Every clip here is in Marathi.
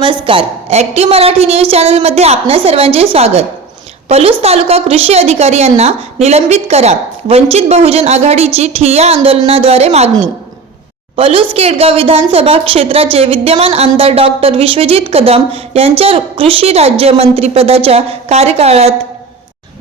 नमस्कार. ॲक्टिव्ह मराठी न्यूज चॅनलमध्ये आपल्या सर्वांचे स्वागत. पलूस तालुका कृषी अधिकारी यांना निलंबित करा. वंचित बहुजन आघाडीची ठिय्या आंदोलनाद्वारे मागणी. पलूस केडगाव विधानसभा क्षेत्राचे विद्यमान आमदार डॉक्टर विश्वजित कदम यांच्या कृषी राज्यमंत्रीपदाच्या कार्यकाळात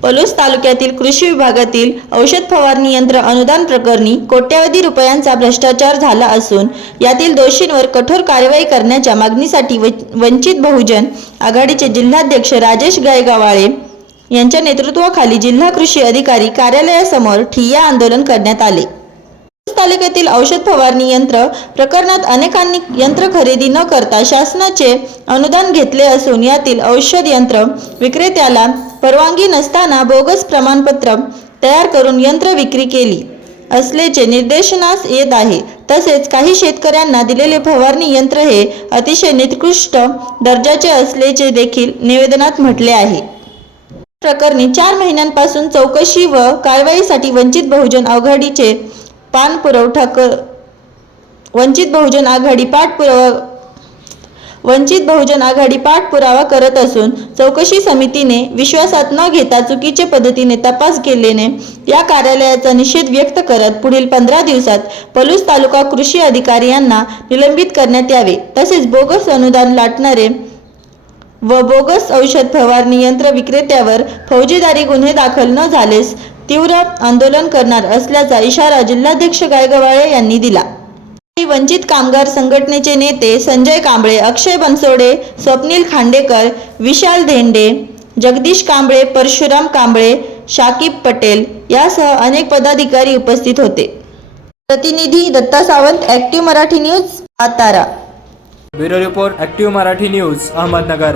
पलूस तालुक्यातील कृषी विभागातील औषध फवारणी यंत्र अनुदान प्रकरणी कोट्यावधी रुपयांचा भ्रष्टाचार झाला असून यातील दोषींवर कठोर कारवाई करण्याच्या मागणीसाठी व- वंचित बहुजन आघाडीचे जिल्हाध्यक्ष राजेश गायगावाळे यांच्या नेतृत्वाखाली जिल्हा कृषी अधिकारी कार्यालयासमोर ठिय्या आंदोलन करण्यात आले. पलूस तालुक्यातील औषध फवारणी यंत्र प्रकरणात अनेकांनी यंत्र खरेदी न करता शासनाचे अनुदान घेतले असून यातील औषध यंत्र विक्रेत्याला परवानगी नसताना बोगस प्रमाणपत्र तयार करून यंत्र विक्री केली. असल्याचे निर्देशनास येत आहे. तसेच काही शेतकऱ्यांना दिलेले फवारणी यंत्र हे अतिशय निकृष्ट दर्जाचे असल्याचे देखील निवेदनात म्हटले आहे. प्रकरणी चार महिन्यांपासून चौकशी व कारवाईसाठी वंचित बहुजन आघाडीचे पान पुरवठा कर. वंचित बहुजन आघाडी पाठपुरावा वंचित बहुजन आघाडी पाठपुरावा करत असून चौकशी समितीने विश्वासात न घेता चुकीच्या पद्धतीने तपास केल्याने या कार्यालयाचा निषेध व्यक्त करत पुढील पंधरा दिवसात पलूस तालुका कृषी अधिकारी यांना निलंबित करण्यात यावे. तसेच बोगस अनुदान लाटणारे व बोगस औषध फवारणी यंत्र विक्रेत्यावर फौजदारी गुन्हे दाखल न झालेस तीव्र आंदोलन करणार असल्याचा इशारा जिल्हाध्यक्ष गायगवाळे यांनी दिला. वंचित कामगार संघटनेचे नेते संजय कांबळे अक्षय बनसोडे स्वप्नील खांडेकर विशाल धेंडे जगदीश कांबळे परशुराम कांबळे शाकिब पटेल यासह अनेक पदाधिकारी उपस्थित होते. प्रतिनिधी Datta Sawant active Marathi news Satara. Bureau report active Marathi news Ahmednagar.